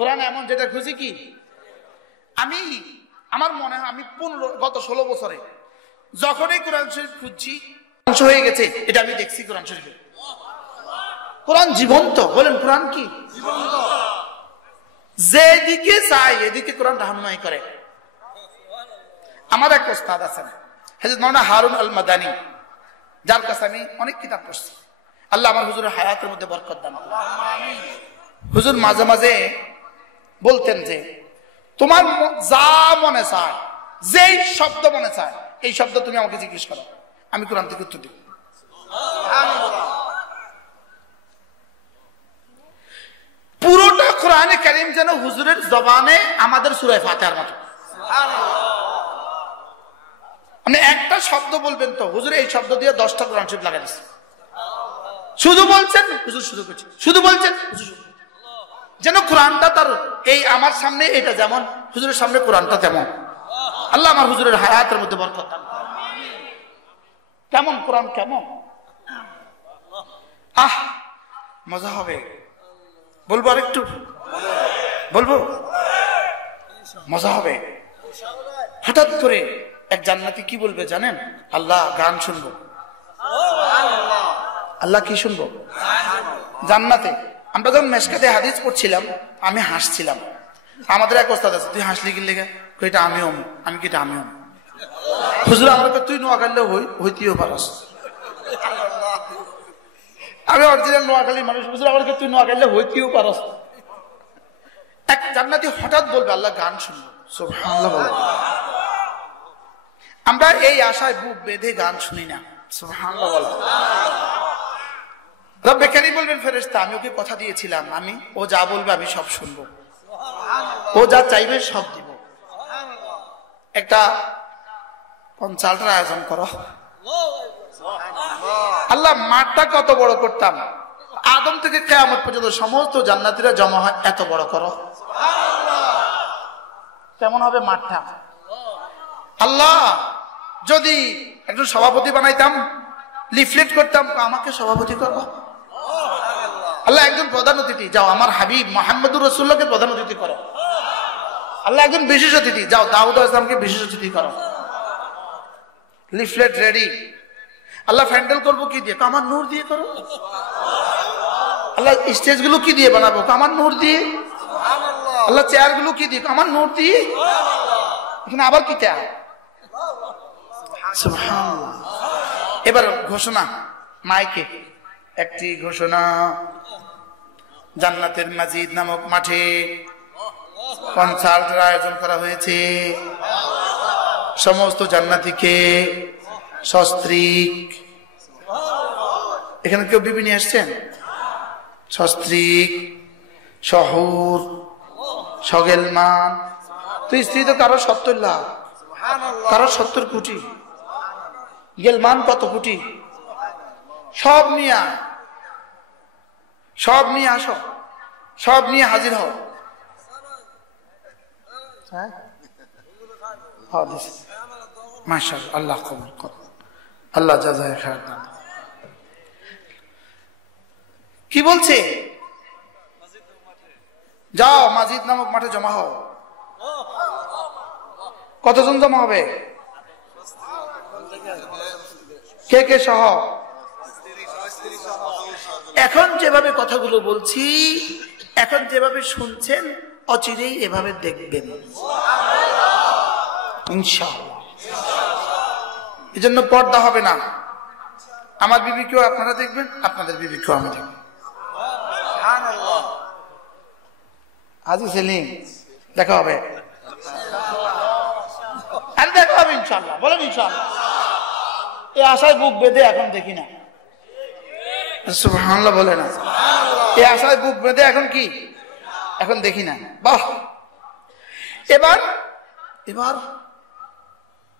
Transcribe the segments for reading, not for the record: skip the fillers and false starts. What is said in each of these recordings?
কোরআন এমন যেটা খুঁজি কি আমার মনে হয় আমি গত 16 বছরে যখনই কোরআন শরীফ খুঁজছি হয়ে গেছে, এটা আমি দেখছি কোরআন শরীফে। কোরআন জীবন্ত, বলেন কোরআন কি জীবন্ত? যেদিকে চাই এদিকে কোরআন রাহনুমাই করে। আমার এক ওস্তাদ আছেন হযরত মাওলানা হারুন আল মাদানী, যার কাছে আমি অনেক কিতাব পড়ছি। আল্লাহ আমার হুজুরের হায়াতের মধ্যে বরকত দান। হুজুর মাঝে মাঝে বলতেন যে তোমার যা মনে চায়, যেই শব্দ মনে চায়, এই শব্দ তুমি আমাকে জিজ্ঞেস করো, আমি কোরআন থেকে উত্তর দিব। পুরোটা কোরআনে কারীম যেন হুজুরের জবানে আমাদের সূরা ফাতিহার মতো। আপনি একটা শব্দ বলবেন তো হুজুর এই শব্দ দিয়ে 10টা কোরআন শরীফ লাগাই দিচ্ছে। শুধু বলছেন হুজুর, শুরু করছেন, শুধু বলছেন হুজুর, যেন কোরআনটা তার এই আমার সামনে এটা যেমন, হুজুরের সামনে কোরআনটা তেমন। আল্লাহ আমার হুজুরের হায়াতের মধ্যে বরকত দান। কেমন কোরআন, কেমন মজা হবে। বলবো আরেকটু, বলবো মজা হবে। হঠাৎ করে এক জান্নাতি কি বলবে জানেন? আল্লাহ গান শুনবো। আল্লাহ কি শুনবো? জান্নাতে। আমরা যখন মেশকাতে হাদিস পড়ছিলাম আমি হাসছিলাম। আমাদের এক ওস্তাদ আছে, তুই হাসলি কি লেগে? এটা আমিও, আমি কি এটা আমিও। হুজুর আমরা তুই নোয়াখালীও হইতেও পারস। আমি অরিজিনাল নোয়াখালীর মানুষ, হুজুর আমাকে তুই নোয়াখালীও হইতেও পারস। এক জান্নাতি হঠাৎ বলবে আল্লাহ গান শুনবো। সুবহানাল্লাহ বলে। আমরা এই আশায় বুক বেঁধে গান শুনি না। সুবহানাল্লাহ বলে। রব্বে কারীম বলবেন ফেরেশতা আমি ওকে কথা দিয়েছিলাম, আমি ও যা বলবে আমি সব শুনবো, ও যা চাইবে সব দিব। একটা কনসার্টের আয়োজন করো। আল্লাহ মাঠটা কত বড় করতাম, আদম থেকে কিয়ামত পর্যন্ত সমস্ত জান্নাতীরা জমা হয়, এত বড় করো। কেমন হবে মাঠটা? আল্লাহ যদি একজন সভাপতি বানাইতাম, লিফলেট করতাম আমাকে সভাপতি করো। আল্লাহ একজন প্রধান অতিথি, যাও আমার হাবিব মুহাম্মদুর রাসূলুল্লাহকে প্রধান অতিথি করো। আল্লাহ একজন বিশেষ অতিথি, যাও দাউদ আলাইহিস সালামকে বিশেষ অতিথি করো। Leaflet ready. আল্লাহ ফ্যান্ডেল করবো কি দিয়ে? আমার নূর দিয়ে করো। আল্লাহ স্টেজ গুলো কি দিয়ে বানাবো? আমার নূর দিয়ে। আল্লাহ চেয়ার গুলো কি দিয়ে? আমার নূর দিয়ে। এখানে আবার কি টা? সুবহানাল্লাহ। এবার ঘোষণা মাইকে, একটি ঘোষণা, জান্নাতের মাজিদ নামক মাঠে কনসার্টের আয়োজন করা হয়েছে। সমস্ত জান্নাতীকে সস্ত্রীক, এখানে কেউ বিবি নিয়ে আসছেন? সস্ত্রীক, শহুর, সগেলমান। তো স্ত্রী তো কারো 70 লাখ, কারো 70 কোটি, গেলমান কত কোটি। সব নিয়ে আসো, সব নিয়ে হাজির হও। মাশাআল্লাহ, আল্লাহ কবুল করুন, আল্লাহ জাযায়ে খায়র দান। কি বলছে? যাও মাজিদ নামক মাঠে জমা হও। কতজন জমা হবে? কে কে সহ? এখন যেভাবে কথাগুলো বলছি, এখন যেভাবে শুনছেন, অচিরেই এভাবে দেখবেন ইনশাআল্লাহ। এই জন্য পর্দা হবে না। আমার বিবিকেও আপনারা দেখবেন, আপনাদের বিবিকেও আমি দেখবেন। হাজী সেলিম দেখা হবে, আরে দেখা হবে ইনশাআল্লাহ। বলেন ইনশাআল্লাহ। এই আশায় বুক বেঁধে এখন দেখি না। সুবহানাল্লাহ বলে না। এই আশায় বুক বেঁধে এখন কি? এখন দেখি না। বাহ। এবার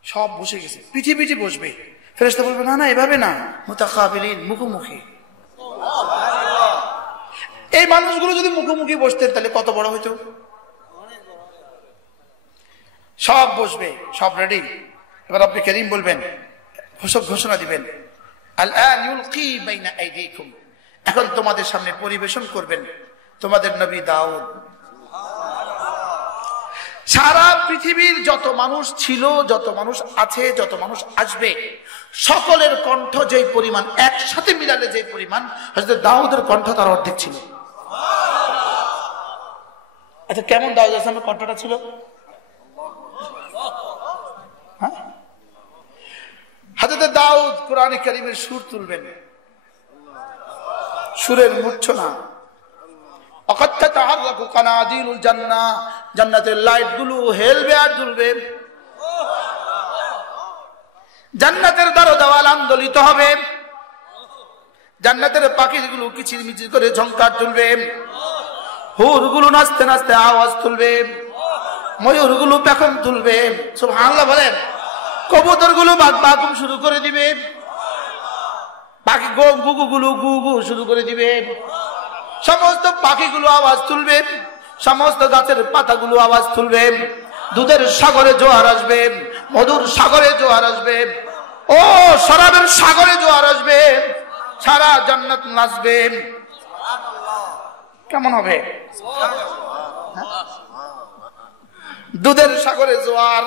সব বসে গেছে, পিঠি পিঠি বসবে। ফেরেশতা বলবে না না এভাবে না, মুতাকাবিলিন, মুখোমুখি। এই মানুষগুলো যদি মুখোমুখি বসতেন তাহলে কত বড় হইতো। সব বসবে, সব রেডি। এবার রব্বে কারীম বলবেন, ঘোষণা দিবেন, আল-আন ইউলকি বাইনা আইদিকুম, এখন তোমাদের সামনে পরিবেশন করবেন তোমাদের নবী দাউদ পৃথিবীর যত মানুষ ছিল, যত মানুষ আছে, যত মানুষ আসবে, সকলের কণ্ঠ যেই পরিমাণ, একসাথে মিলালে যে পরিমাণ, হযরত দাউদের কণ্ঠ তার অর্ধেক ছিল। আচ্ছা, কেমন দাউদ আলাইহিস সালামের কণ্ঠটা ছিল? হযরত দাউদ কোরআনে কারীমের সুর তুলবেন, সুরের মূর্ছনা। অকথ্য তাহাররাকু কানাদিলুল জান্নাহ, জান্নাতের লাইট গুলো হেলবে আর দুলবে। জান্নাতের দরজাওয়াল আন্দোলিত হবে, জান্নাতের পাখিগুলো কিচিরমিচির করে ঝংকার তুলবে, হুরগুলো নাচতে নাচতে আওয়াজ তুলবে, ময়ূরগুলো পেখম তুলবে। সুবহানাল্লাহ বলেন। কবুতরগুলো বাগবাগুম শুরু করে দিবে, পাখি গুগুগুলো গুগু শুরু করে দিবে, সমস্ত পাখিগুলো আওয়াজ তুলবে, সমস্ত গাছের পাতাগুলো আওয়াজ তুলবে। দুধের সাগরে জোয়ার আসবে, মধুর সাগরে জোয়ার আসবে, ও শরাবের সাগরে জোয়ার আসবে, সারা জান্নাত নাচবে। কেমন হবে? দুধের সাগরে জোয়ার,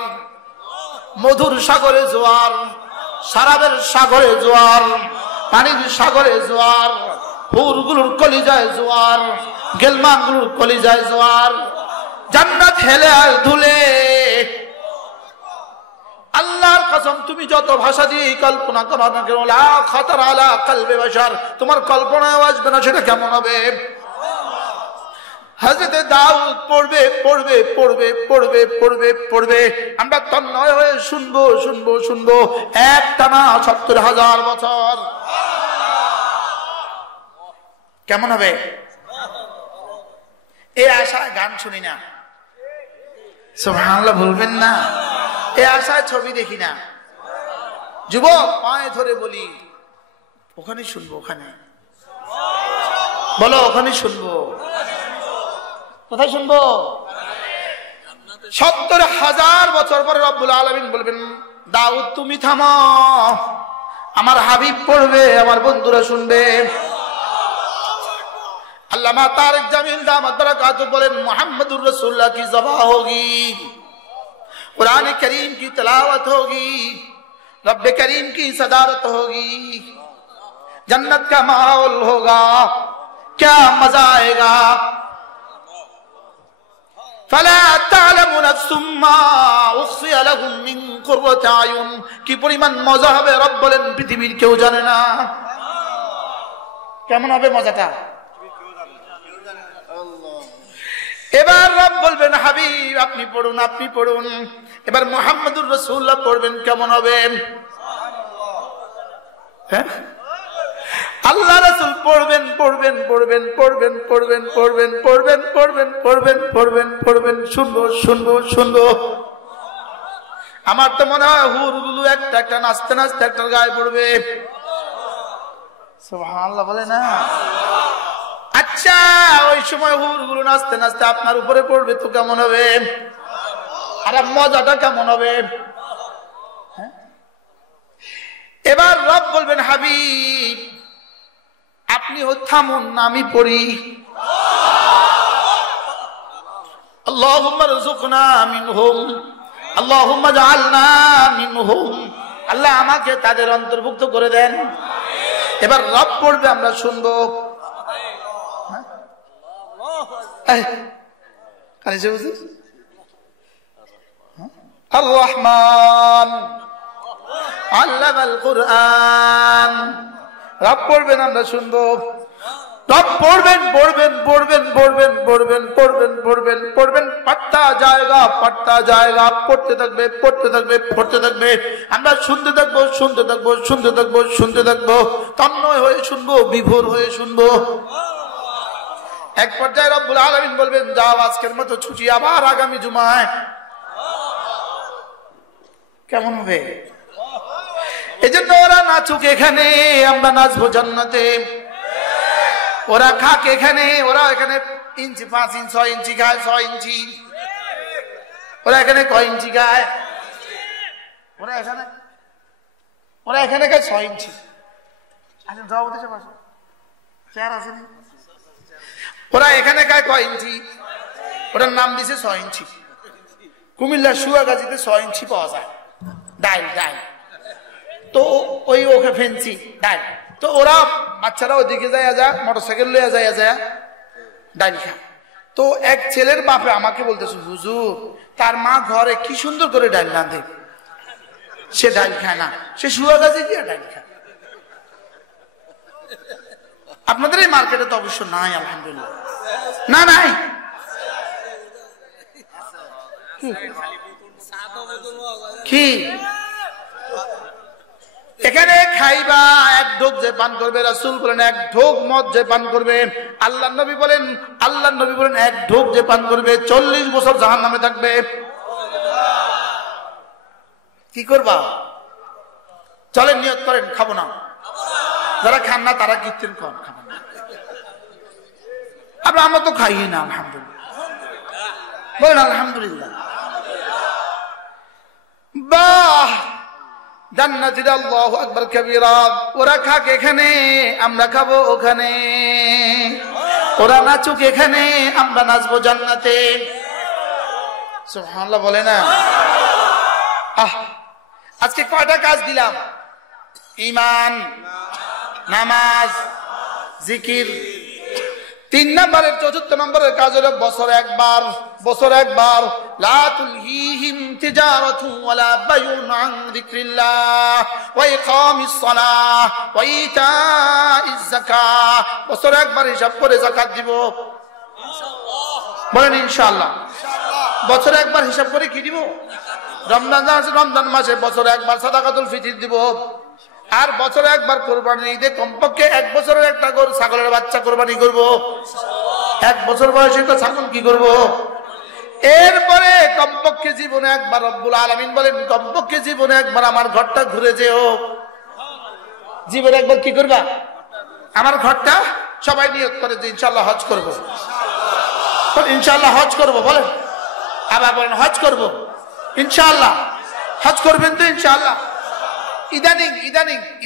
মধুর সাগরে জোয়ার, শরাবের সাগরে জোয়ার, পানির সাগরে জোয়ার, হুরগুলোর কলিজায় জোয়ার, গেলমানগুলোর কলিজায় জোয়ার। জান্নাত হেলে আর ধুলে। আল্লাহর কসম, তুমি যত ভাষা দিয়ে কল্পনা করো না কেন, লা খাতার আলা কলবে বাশার, তোমার কল্পনায় আসবে না সেটা কেমন হবে। হযরত দাউদ পড়বে পড়বে পড়বে পড়বে পড়বে পড়বে, আমরা তন্ময় হয়ে শুনবো শুনবো শুনবো, একটানা ৭০,০০০ বছর। কেমন হবে? এই আশায় গান শুনি না, সুবহানাল্লাহ বলবেন না। এই আশায় ছবি দেখি না। যুবক, পায়ে ধরে বলি, ওখানে শুনবো, ওখানে বলো, ওখানে শুনবো। কোথায় শুনবো? ৭০,০০০ বছর পরে রব্বুল আলামিন বলবেন, দাউদ তুমি থামো, আমার হাবিব পড়বে, আমার বন্ধুরা শুনবে। अल्लामा तारिक जमीन दामत बरकातहू बोलें, मुहम्मदुर रसूलुल्लाह की ज़बा होगी, कुरान करीम की तिलावत होगी, रब्बे करीम की सदारत होगी, जन्नत का माहौल होगा, क्या मजा आएगा। फला तालमु नफ्सुम मा उख्फिया लहुम मिन कुर्रति आयुन, की परिमाण मजा হবে রব বলেন পৃথিবীর কেউ জানে না। কেমন হবে মজাটা? এবার রব বলবেন, হাবিব আপনি পড়ুন, আপনি পড়ুন। এবার মুহাম্মদুর রাসূলুল্লাহ পড়বেন, কেমন হবে? হ্যাঁ, আল্লাহ রাসূল পড়বেন পড়বেন পড়বেন পড়বেন পড়বেন পড়বেন পড়বেন পড়বেন পড়বেন পড়বেন পড়বেন, শুনবো শুনবো শুনবো। আমার তো মনে হয় হুরগুলো একটা একটা নাচতে নাচতে একটা গায়ে পড়বে। সুবহানাল্লাহ বলে না? আচ্ছা, ওই সময় হুরগুলো নাচতে নাচতে আপনার উপরে পড়বে তো কেমন হবে? আর মজাটা কেমন হবে? এবার রব বলবেন, হাবিব আপনি থামুন, আমি পড়ি। আল্লাহুম্মা রযুকনা মিনহুম, আল্লাহুম্মা জাআলনা মিনহুম, আল্লাহ আমাকে তাদের অন্তর্ভুক্ত করে দেন। এবার রব পড়বে, আমরা শুনবো। আর রহমান আল্লামাল কুরআন, রব পড়বেন, আমরা শুনবো। রব পড়বেন পড়বেন পড়বেন পড়বেন পড়বেন পড়বেন পড়বেন পড়বেন, পড়তা যায়গা পড়তা যায়গা, পড়তে থাকবে পড়তে থাকবে পড়তে থাকবে, আমরা শুনতে থাকবো শুনতে থাকবো শুনতে থাকবো শুনতে থাকবো, তন্ময় হয়ে শুনবো, বিভোর হয়ে শুনবো। এক পর্যায়ে রব্বুল আলামিন বলবেন, যাও আজকের মতো ছুটি, আবার আগামী জুমায়। কেমন হবে? এজন্য ওরা নাচুক এখানে, আমরা নাচবো জান্নাতে। ওরা খাক এখানে, ওরা এখানে ইঞ্চি 5 ইঞ্চি 6 ইঞ্চি খায়, 6 ইঞ্চি। ওরা এখানে কয় ইঞ্চি খায়? ওরা এখানে খায় 6 ইঞ্চি। আচ্ছা যাও বলতে পারছো, চেয়ার আছে না? ওরা এখানে খায় কয় ইঞ্চি? ওটার নাম দিছে 6 ইঞ্চি। কুমিল্লার সুয়াগাজীতে 6 ইঞ্চি পাওয়া যায় ডাইল ডাইল, তো ওই ওকে ফেন্সি ডাইল, তো ওরা বাচ্চারা ওইদিকে যায় মোটরসাইকেল লইয়া যায় ডাইল খায়। তো এক ছেলের বাপে আমাকে বলতেছে, হুজুর তার মা ঘরে কি সুন্দর করে ডাইল রাঁধে, সে ডাইল খায় না, সে সুয়াগাজী দিয়ে ডাইল খায়। আপনাদের এই মার্কেটে তো অবশ্য নাই, আলহামদুলিল্লাহ না নাই, কি এখানে খাইবা এক ঢোক যে পান করবে, রাসূল বলেন এক ঢোক মদ যে পান করবে, আল্লাহ নবী বলেন এক ঢোক যে পান করবে 40 বছর জাহান্নামে থাকবে। কি করবা? চলেন নিয়ত করেন খাবো না, যারা খান না তারা কীর্তন করেন খাবেন না, আমরা তো খাই না আলহামদুলিল্লাহ, বলেন আলহামদুলিল্লাহ। বাহ, জান্নাতীরা আল্লাহু আকবার কবীরা, ওরা খাক এখানে আমরা খাবো ওখানে, ওরা নাচুক এখানে আমরা নাচবো জান্নাতে, সুবহানাল্লাহ বলে না। আজকে কয়টা কাজ দিলাম? ঈমান, নামাজ, জিকির। 3 নম্বরের 4th নম্বরের কাজ হলো বছর একবার লা তুলহিহিম তিজারাতু ওয়ালা বাইউন আন যিকরিল্লাহ ওয়া ইকামিস সালাহ ওয়া ইতাইজ যাকাহ। বছর একবার হিসাব করে যাকাত দিব, ইনশাআল্লাহ বলেন ইনশাআল্লাহ। বছর একবার হিসাব করে কি দিব? রমজান মাসে বছর একবার সাদাকাতুল ফিতর দিব, আর বছরে একবার কোরবানি ঈদে কমপক্ষে 1 বছরের একটা ছাগলের বাচ্চা কোরবানি করব। 1 বছর বয়সে তো ছাগল কি করব? এরপরে কমপক্ষে জীবনে একবার, রব্বুল আলামিন বলেন কমপক্ষে জীবনে একবার আমার ঘরটা ঘুরে যেও। জীবনে একবার কি করবা? আমার ঘরটা। সবাই নিয়ত করে যে ইনশাআল্লাহ হজ করব, ইনশাআল্লাহ হজ করব, বলেন আবার বলেন হজ করব ইনশাআল্লাহ। হজ করবেন তো ইনশাআল্লাহ?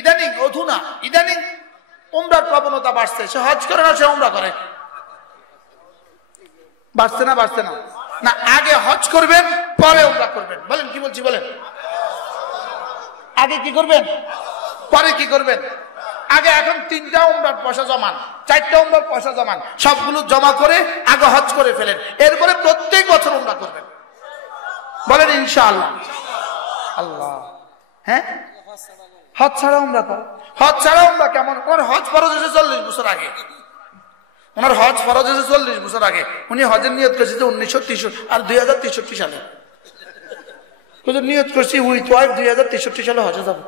ইদানিং অধুনা উমরার প্রবণতা বাড়ছে, সে হজ করে না সে উমরা করে, বাড়ছে না না, আগে হজ করবেন পরে উমরা করবেন, বলেন কি বলছি বলেন, আগে কি করবেন পরে কি করবেন? আগে এখন 3টা উমরার পয়সা জমান, 4টা উমরার পয়সা জমান, সবগুলো জমা করে আগে হজ করে ফেলেন, এরপরে প্রত্যেক বছর উমরা করবেন, বলেন ইনশাআল্লাহ। আল্লাহ, হ্যাঁ হজ ছাড়া উমরা করো। হজ ছাড়া উমরা কেমন? ওনার হজ ফরজ হয়েছে 40 বছর আগে, ওনার হজ ফরজ হয়েছে 40 বছর আগে। উনি হজের নিয়ত করেছে 1963 আর 2063 সালে, নিয়ত করছি 2063 সালে হজে যাবো,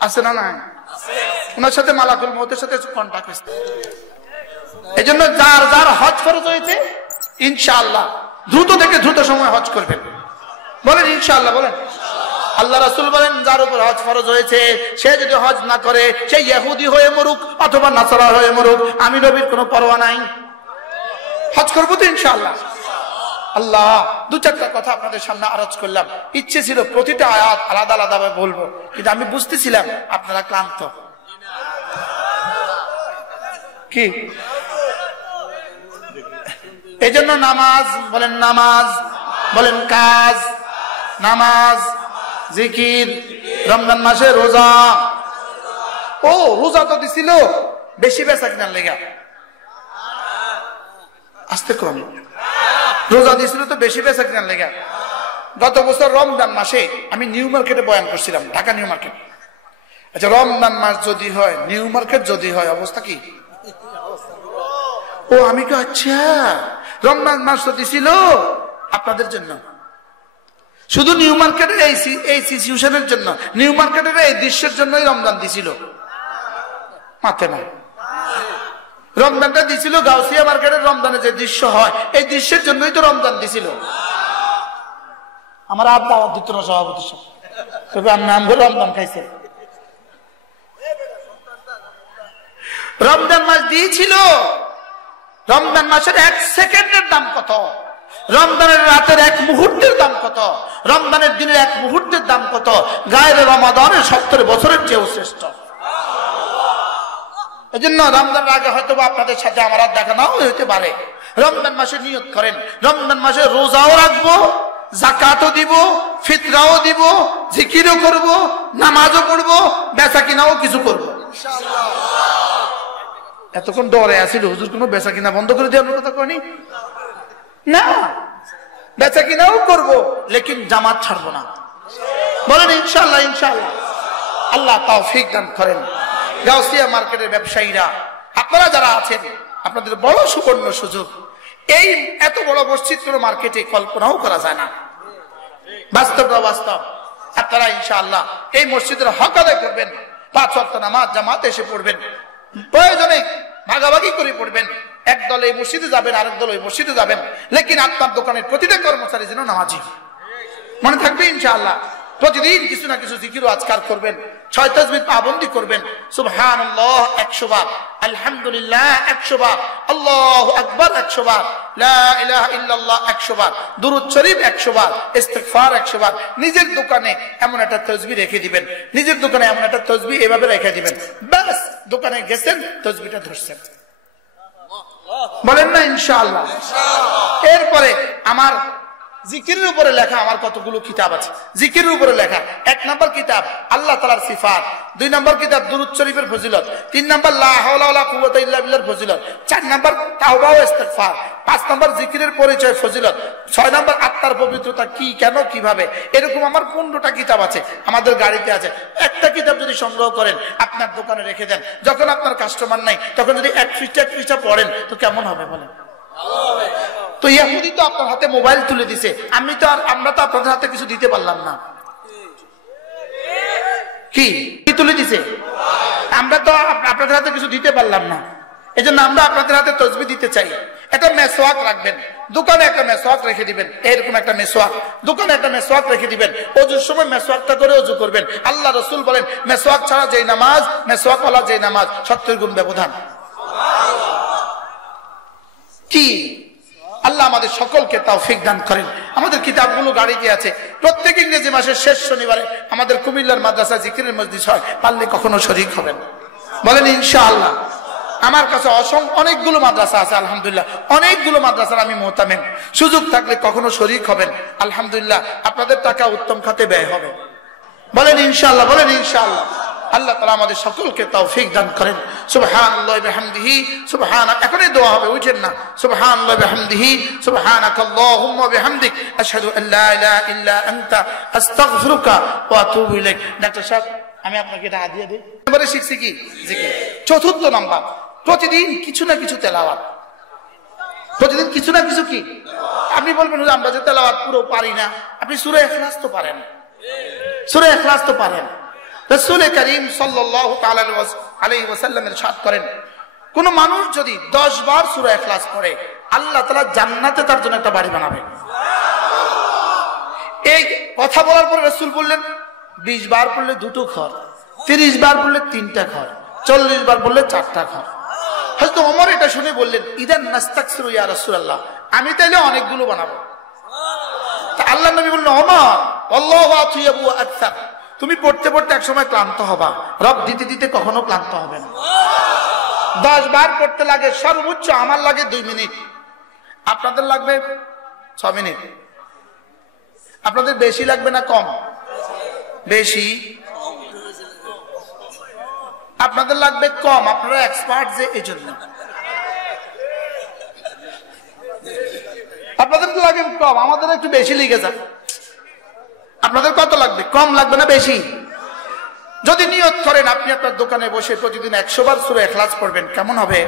আছে না? নাই, ওনার সাথে মালাকুল মউতের সাথে কন্টাক্ট হয়েছে। এই জন্য যার হজ ফরজ হয়েছে ইনশাআল্লাহ দ্রুত থেকে দ্রুত সময় হজ করবেন, বলেন ইনশাআল্লাহ বলেন। আল্লাহ রাসূল বলেন যার উপর হজ ফরজ হয়েছে সে যদি হজ না করে সে ইহুদি হয়ে মরুক অথবা নাসারা হয়ে মরুক, আমি নবীর কোনো পরোয়া নাই, হজ করবো তো ইনশাআল্লাহ। আল্লাহ, 2-4টা কথা আপনাদের সামনে আরজ করলাম। ইচ্ছে ছিল প্রতিটা আয়াত আলাদা আলাদা ভাবে বলবো, কিন্তু আমি বুঝতেছিলাম আপনারা ক্লান্ত। কি এই জন্য নামাজ বলেন, নামাজ বলেন, কাজ, নামাজ, জিকির, রমজান মাসে রোজা। রোজা তো দিছিল বেশি বেচা কিনার লেগা, আস্তে কম, রোজা দিছিল তো বেশি বেচা কিনার লেগা। গত বছর রমজান মাসে আমি নিউ মার্কেটে বয়ান করছিলাম, ঢাকা নিউ মার্কেট। আচ্ছা, রমজান মাস যদি হয়, নিউ মার্কেট যদি হয়, অবস্থা কি? আমি কি, আচ্ছা রমজান মাস তো দিছিল আপনাদের জন্য, শুধু নিউ মার্কেটের এই সিচুয়েশনের জন্য, নিউ মার্কেটের এই দৃশ্যের জন্যই রমজান দিছিল, মাথে না। রমজানটা দিছিল গাউসিয়া মার্কেটের রমজানে যে দৃশ্য হয় এই দৃশ্যের জন্যই তো রমজান দিছিল। আমার আব্বা দিত না সভাপতি সাহেব, আমি নাম করে রমজান খাইছে। রমজান মাস দিয়েছিল। রমজান মাসের 1 সেকেন্ডের দাম কত? রমজানের রাতের 1 মুহূর্তের দাম কত? রমজানের দিনের 1 মুহূর্তের দাম কত? গায়ের রমাদানের 70 বছরের চেয়েও শ্রেষ্ঠ। এই জন্য রমজানের আগে হয়তো আপনাদের সাথে আমার আর দেখা নাও হইতে পারে। রমজান মাসে নিয়ত করেন, রমজান মাসে রোজাও রাখবো, যাকাতও দিব, ফিতরাও দিব, জিকিরও করব, নামাজও পড়ব, বেচা কিনাও কিছু করব ইনশাআল্লাহ। এতক্ষণ ডরে আছিল হুজুর কোন বেচা কিনা বন্ধ করে দেওয়ার কথা কয়নি না, বেচা কিনাও করব, লেকিন জামাত ছাড়বো না। বলেন ইনশাআল্লাহ। ইনশাআল্লাহ আল্লাহ তৌফিক দান করেন। গাউসিয়া মার্কেটের ব্যবসায়ীরা, আপনারা যারা আছেন, আপনাদের বড় সুবর্ণ সুযোগ। এই এত বড় মসজিদ কোন মার্কেটে কল্পনাও করা যায় না, বাস্তবটা বাস্তব। আপনারা ইনশাআল্লাহ এই মসজিদের হক আদায় করবেন, 5 ওয়াক্ত নামাজ জামাতে এসে পড়বেন, প্রয়োজনে ভাগাভাগি করে পড়বেন। এক দল এই মসজিদে যাবেন, আরেক দল ওই মসজিদে যাবেন, লেকিন আপনার দোকানের প্রতিটা কর্মচারী যেন নামাজি। মনে থাকবে ইনশাআল্লাহ। প্রতিদিন কিছু না কিছু জিকির ও আজকার করবেন, 6 তাসবিহ পাবন্দি করবেন। সুবহানাল্লাহ 100 বার, আলহামদুলিল্লাহ 100 বার, আল্লাহু আকবার 100 বার, লা ইলাহা ইল্লাল্লাহ 100 বার, দুরূদ শরীফ 100 বার, ইস্তিগফার 100 বার। নিজের দোকানে এমন একটা তাসবিহ রেখে দিবেন, নিজের দোকানে এমন একটা তাসবিহ এভাবে রেখে দিবেন, বাস দোকানে গেছেন তাসবিহটা ধরছেন। বলেন না ইনশাআল্লাহ। এরপরে আমার জিকিরের উপরে লেখা আমার কতগুলো কিতাব আছে। জিকিরের উপরে লেখা 1 নম্বর কিতাব আল্লাহ তাআলার সিফাত, 2 নম্বর কিতাব দুরূদ শরীফের ফজিলত, 3 নম্বর লা হাওলা ওয়ালা কুওয়াতা ইল্লা বিল্লাহর ফজিলত, 4 নম্বর তাওবা ও ইস্তিগফার, 5 নম্বর জিকিরের পরিচয় ফজিলত, 6 নম্বর আত্মার পবিত্রতা কি, কেন, কিভাবে। এরকম আমার 15টা কিতাব আছে, আমাদের গাড়িতে আছে। একটা কিতাব যদি সংগ্রহ করেন আপনার দোকানে রেখে দেন, যখন আপনার কাস্টমার নাই তখন যদি এক পৃষ্ঠা পড়েন তো কেমন হবে বলেন? তো ইহুদি তো আপনার হাতে মোবাইল তুলে দিছে, আমরা তো আপনাদের হাতে কিছু দিতে পারলাম না। কি তুলে দিছে? আমরা তো আপনাদের হাতে কিছু দিতে পারলাম না, এজন্য আমরা আপনাদের হাতে তাসবিহ দিতে চাই। একটা মেসওয়াক রাখবেন, দোকানে একটা মেসওয়াক রেখে দিবেন, এরকম একটা মেসওয়াক দোকানে একটা মেসওয়াক রেখে দিবেন। ওযুর সময় মেসওয়াকটা করে ওযু করবেন। আল্লাহ রাসূল বলেন, মেসওয়াক ছাড়া যেই নামাজ, মেসওয়াক ওয়ালা যেই নামাজ 70 গুণ ব্যবধান। কি আল্লাহ আমাদের সকলকে তৌফিক দান করেন। আমাদের কিতাবগুলো গাড়িতে আছে। প্রত্যেক ইংরেজি মাসের শেষ শনিবারে আমাদের কুমিল্লার মাদ্রাসা জিকিরের মজলিস হয়, পারলে কখনো শরীক হবেন? বলেন ইনশাআল্লাহ। আমার কাছে অনেকগুলো মাদ্রাসা আছে, আলহামদুলিল্লাহ অনেকগুলো মাদ্রাসার আমি মুহতামিম। সুযোগ থাকলে কখনো শরীক হবেন, আলহামদুলিল্লাহ আপনাদের টাকা উত্তম খাতে ব্যয় হবে। বলেন ইনশাআল্লাহ। বলেন ইনশাআল্লাহ। আল্লাহ তাআলা আমাদের সকলকে তৌফিক দান করেন। সুবহানাল্লাহি বিহামদিহি, এখনই দোয়া হবে, উঠেন না। সুবহানাল্লাহি বিহামদিহি, সুবহানাকাল্লাহুম্মা বিহামদিক, আশহাদু আল লা ইলাহা ইল্লা আনতা, আস্তাগফিরুকা ওয়া আতুবু ইলাইক। ডাক্তার সাহেব, আমি আপনাকে এটা হাদিয়া দিই। এবারে শিখছি কি জিকির। 4th নাম্বার, প্রতিদিন কিছু না কিছু তেলাওয়াত। প্রতিদিন কিছু না কিছু কি? আপনি বলবেন আমরা যে তেলাওয়াত পুরো পারি না, আপনি সূরা ইখলাস তো পারেন, সূরা ইখলাস তো পারেন। রাসূল করিম সাল্লাল্লাহু তাআলা আলাইহি ওয়াসাল্লাম ইরশাদ করেন, কোন মানুষ যদি 10 বার সূরা ইখলাস পড়ে, আল্লাহ তাআলা জান্নাতে তার জন্য একটা বাড়ি বানাবে। এই কথা বলার পরে রাসূল বললেন, 20 বার পড়লে 2টো ঘর, 30 বার পড়লে 3টা ঘর, 40 বার পড়লে 4টা ঘর। হযরত ওমর এটা শুনে বললেন, ইদান নাস্তাকসিরু ইয়া রাসূলুল্লাহ, আমি তাইলে অনেকগুলো বানাবো। তা আল্লাহর নবী বললেন, ওমর আল্লাহু আতিয়াবু আকসার, তুমি পড়তে পড়তে এক সময় ক্লান্ত হবা, রব দিতে দিতে কখনো ক্লান্ত হবে না। 10 বার পড়তে লাগে সর্বোচ্চ আমার লাগে 2 মিনিট, আপনাদের লাগবে 6 মিনিট। আপনাদের বেশি লাগবে না কম? বেশি। আপনাদের লাগবে কম, আপনারা এক্সপার্ট যে এই জন্য। আপনাদের তো লাগে কম, আমাদের একটু বেশি লেগে যায়। আপনাদের কত লাগবে? কম লাগবে না বেশি? যদি নিয়ত করেন আপনি আপনার দোকানে বসে প্রতিদিন 100 বার সূরা ইখলাস পড়বেন, কেমন হবে?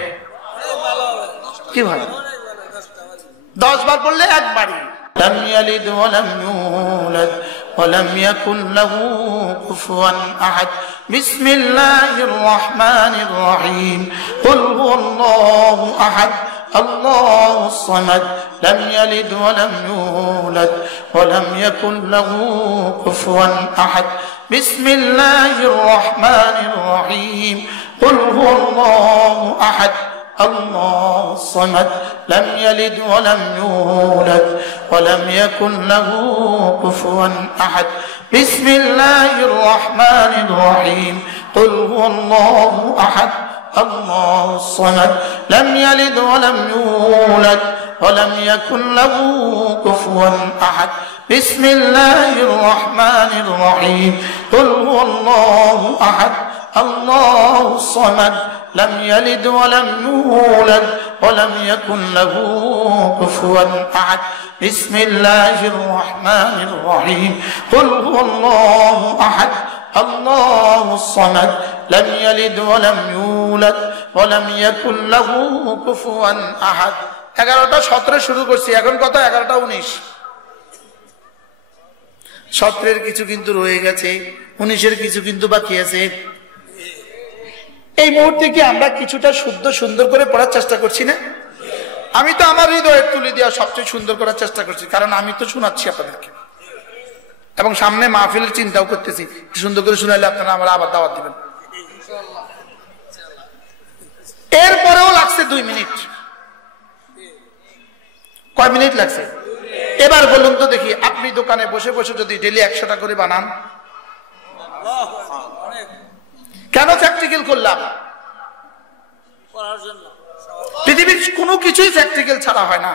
কি ভালো? 10 বার পড়লে একবারই। লাম ইয়ালিদ ওয়া লাম ইউলাদ ওয়া লাম ইয়াকুল লাহু কুফুয়ান আহাদ। বিসমিল্লাহির রহমানির রহিম। কুল হুয়াল্লাহু আহাদ, আল্লাহুস সামাদ, লাম ইয়ালিদ ওয়া লাম ইউলাদ ওয়া লাম ইয়াকুল লাহু কুফুয়ান আহাদ। বিসমিল্লাহির রহমানির রহিম। কুল হুয়াল্লাহু আহাদ, আল্লাহুস সামাদ, লাম ইয়ালিদ ওয়া লাম ইউলাদ ওয়া লাম ইয়াকুল লাহু কুফুয়ান আহাদ। বিসমিল্লাহির রহমানির রহিম। কুল হুয়াল্লাহু আহাদ, আল্লাহুস সামাদ, লাম ইয়ালিদ ওয়া লাম ইউলাদ ولم يكن له كفوا أحد بسم الله الرحمن الرحيم قل هو الله أحد الله الصمد لم يلد ولم يولد ولم يكن له كفوا أحد بسم الله الرحمن الرحيم قل هو الله أحد الله الصمد لم يلد ولم يولد ولم يكن له كفوا أحد 11টা 17 শুরু করছি এখন কত 11টা 19 17 কিছু কিন্তু রয়ে গেছে 19 কিছু কিন্তু বাকি আছে এই মুহূর্তে কি আমরা কিছুটা শুদ্ধ সুন্দর করে পড়ার চেষ্টা করছি না আমি তো আমার হৃদয়ে তুলে দেওয়া সবচেয়ে সুন্দর করার চেষ্টা করছি কারণ আমি তো শোনাচ্ছি আপনাদেরকে এবং সামনে মাহফিলের চিন্তাও করতেছি সুন্দর করে শোনাইলে আপনারা আমরা আবার দাওয়াত দিবেন এরপরেও লাগছে 2 মিনিট কয় মিনিট লাগছে এবার বলুন তো দেখি আপনি দোকানে বসে বসে যদি ডেইলি 100টা করে বানান কেন প্র্যাকটিক্যাল করলাম পৃথিবীর কোনো কিছুই প্র্যাকটিক্যাল ছাড়া হয় না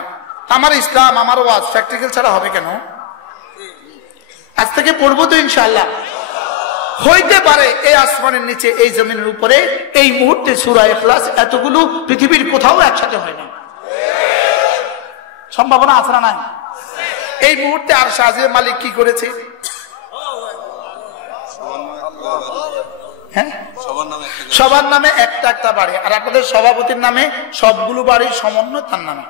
আমার ইসলাম আমার ওয়াজ প্র্যাকটিক্যাল ছাড়া হবে কেন আজ থেকে পড়বো তো ইনশাআল্লাহ হইতে পারে এই আসমানের নিচে এই জমিনের উপরে এই মুহূর্তে সূরা ইখলাস এতগুলো পৃথিবীর কোথাও একসাথে হয় না সম্ভাবনা আছে না নাই এই মুহূর্তে আর শাহজির মালিক কি করেছে হ্যাঁ সবার নামে একটা একটা বাড়ি আর আপনাদের সভাপতির নামে সবগুলো বাড়ির সমন্বয় তার নামে